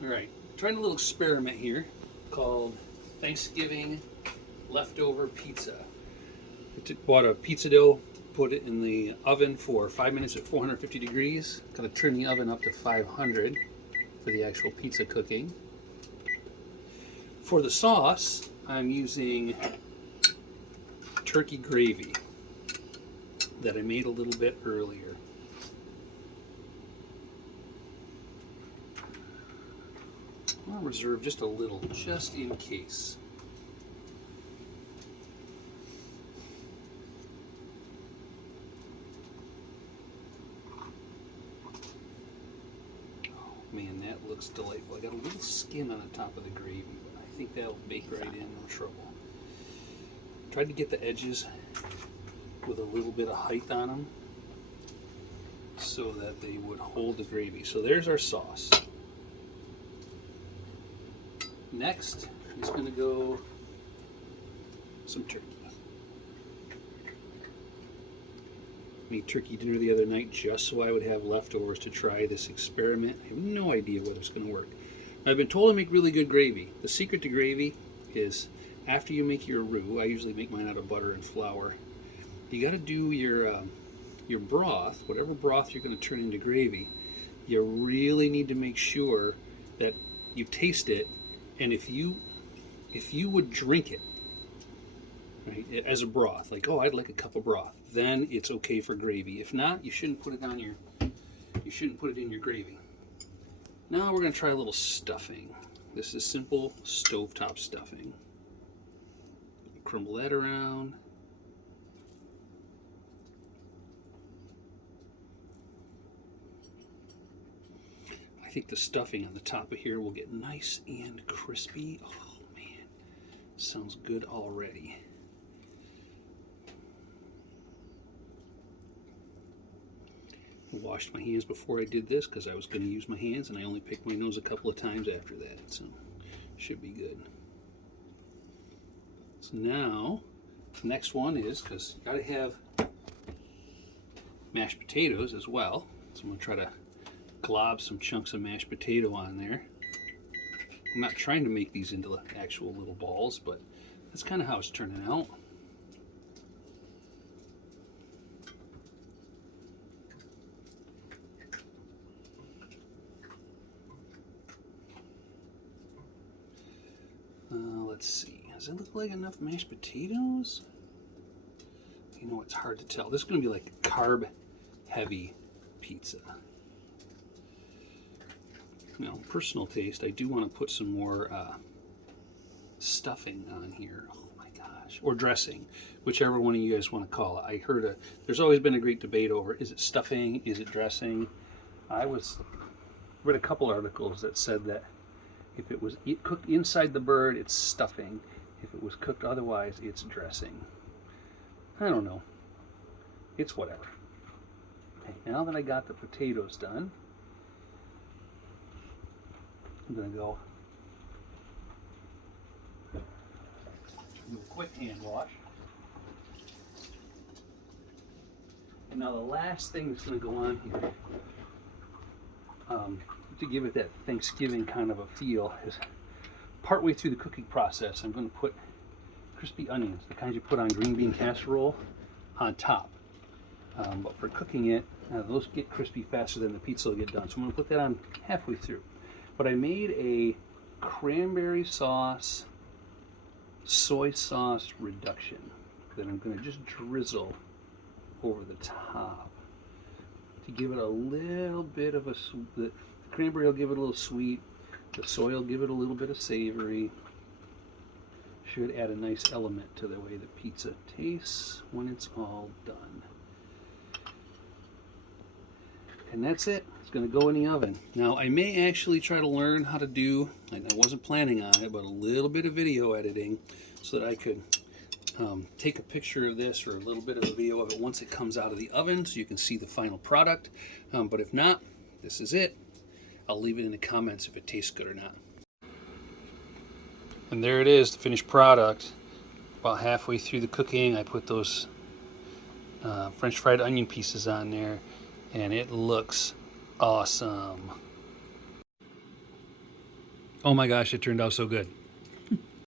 All right, trying a little experiment here called Thanksgiving leftover pizza. Bought a pizza dough, put it in the oven for 5 minutes at 450 degrees. Gotta turn the oven up to 500 for the actual pizza cooking. For the sauce, I'm using turkey gravy that I made a little bit earlier. I'll reserve just a little, just in case. Oh man, that looks delightful. I got a little skin on the top of the gravy, but I think that'll bake right in, no trouble. Tried to get the edges with a little bit of height on them so that they would hold the gravy. So there's our sauce. Next is going to go some turkey. Made turkey dinner the other night just so I would have leftovers to try this experiment. I have no idea whether it's going to work. I've been told to make really good gravy. The secret to gravy is after you make your roux, I usually make mine out of butter and flour. You got to do your broth, whatever broth you're going to turn into gravy. You really need to make sure that you taste it. And if you would drink it, right, as a broth, like, oh, I'd like a cup of broth, then it's okay for gravy. If not, you shouldn't put it in your gravy. Now we're going to try a little stuffing. This is simple stovetop stuffing. Crumble that around. I think the stuffing on the top of here will get nice and crispy. Oh man, sounds good already. I washed my hands before I did this because I was going to use my hands, and I only picked my nose a couple of times after that, so should be good. So now, the next one is, because you got to have mashed potatoes as well, so I'm going to try to glob some chunks of mashed potato on there. I'm not trying to make these into actual little balls, but that's kind of how it's turning out. Let's see. Does it look like enough mashed potatoes? You know, it's hard to tell. This is going to be like a carb-heavy pizza. Now, personal taste, I do want to put some more stuffing on here. Oh my gosh. Or dressing, whichever one of you guys want to call it. I heard there's always been a great debate over, is it stuffing, is it dressing? I read a couple articles that said that if it was cooked inside the bird, it's stuffing. If it was cooked otherwise, it's dressing. I don't know. It's whatever. Okay, now that I got the potatoes done, I'm going to go do a quick hand wash. And now the last thing that's going to go on here, to give it that Thanksgiving kind of a feel, is partway through the cooking process, I'm going to put crispy onions, the kinds you put on green bean casserole, on top. But for cooking it, those get crispy faster than the pizza will get done. So I'm going to put that on halfway through. But I made a cranberry sauce, soy sauce reduction that I'm going to just drizzle over the top to give it a little bit of the cranberry will give it a little sweet, the soy will give it a little bit of savory. Should add a nice element to the way the pizza tastes when it's all done. And that's it. It's going to go in the oven. Now, I may actually try to learn how to do, and I wasn't planning on it, but a little bit of video editing so that I could take a picture of this or a little bit of a video of it once it comes out of the oven so you can see the final product. But if not, this is it. I'll leave it in the comments if it tastes good or not. And there it is, the finished product. About halfway through the cooking, I put those French fried onion pieces on there, and it looks awesome. Oh my gosh, it turned out so good.